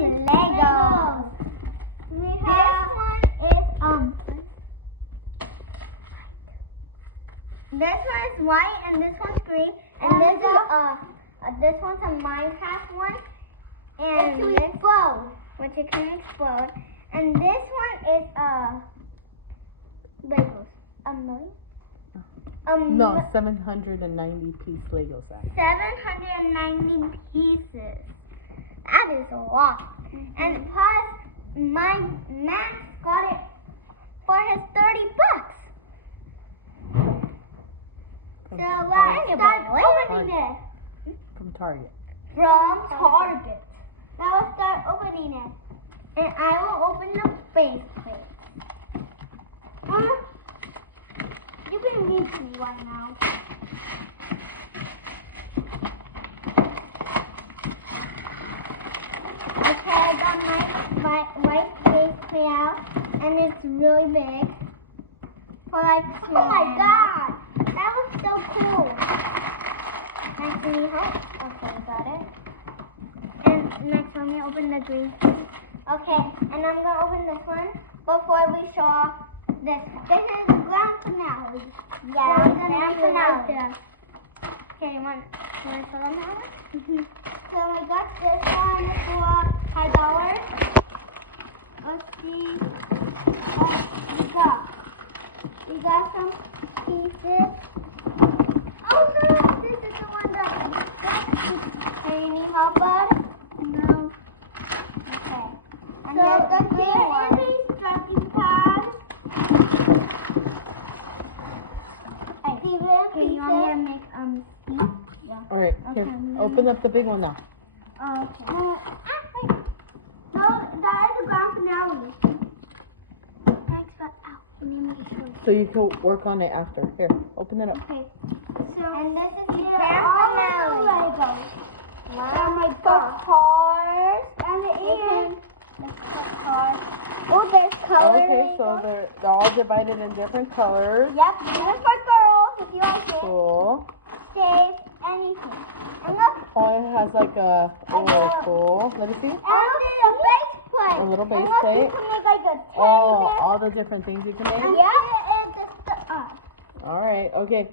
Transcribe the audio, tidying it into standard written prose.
Legos. This one is white and this one's green, and this one's a Minecraft one, and this which it can explode, and this one is Legos. No, 790 piece Lego set. 790 pieces. That is a lot. And plus, my Max got it for his $30. So let's start opening it. From Target. From Target. Now let's start opening it. And I will open the base plate. You can read to me right now. Okay, I got my white base plate out, and it's really big. For like, oh my god, that was so cool. Next, we need help. Okay, got it. And next, let me open the green plate. Okay, and I'm gonna open this one before we show off this. This is ground finale. Yeah, ground finale. Okay, you want to show them how it? So we got this one for $5. Let's see. We got some pieces. Oh no, this is the one that hey, you need help, bud? No. Okay. And so the green one is a instructing pad. Okay, you want me to make steep? Yeah. Alright, here. Open up the big one now. Okay. Wait. No, that is the ground finale. Thanks for out. So you can work on it after. Here, open it up. Okay. So, and this is the grand finale. Legos. Oh my god. Cars. And the cars. Oh, there's colors. Okay, so they're all divided in different colors. Yep, this is for girls if you like it. Cool. Shapes, anything. And look. Oh, it has like a, oh, cool. Let me see. And a base plate. A little base and look, plate. You can make like a Oh, all the different things you can make? yeah. And Alright, okay.